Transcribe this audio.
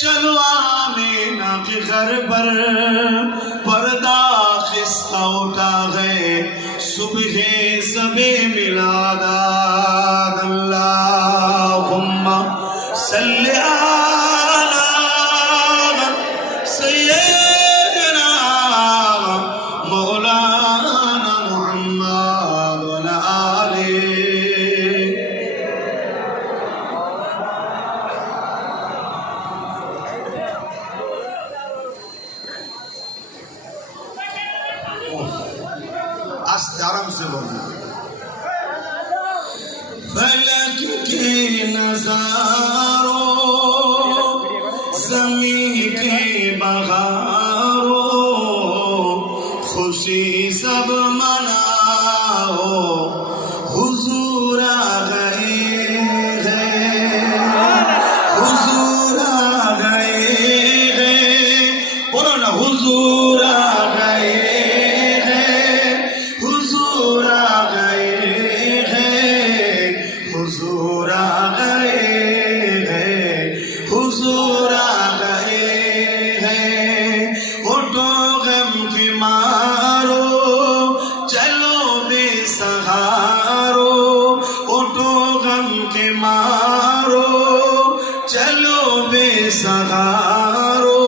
چلو آمینہ کے گھر پر پردہ خستہ اٹھا گئے صبح سب میلادات اللہم صلی علی سیدنا مولانا محمد وعلی آلہ آرام سے بولنا فلک کے نظاروں زمین کے بہاروں خوشی سب مناؤ حضور آ گئے ہیں حضور آ گئے ہیں بولو نا حضور آ گئے حضور آ گئے ہیں حضور آ گئے ہیں حضور آ گئے ہیں اٹھو غم کی مارو چلو بے سہارو اٹھو غم کے مارو چلو بے سہارو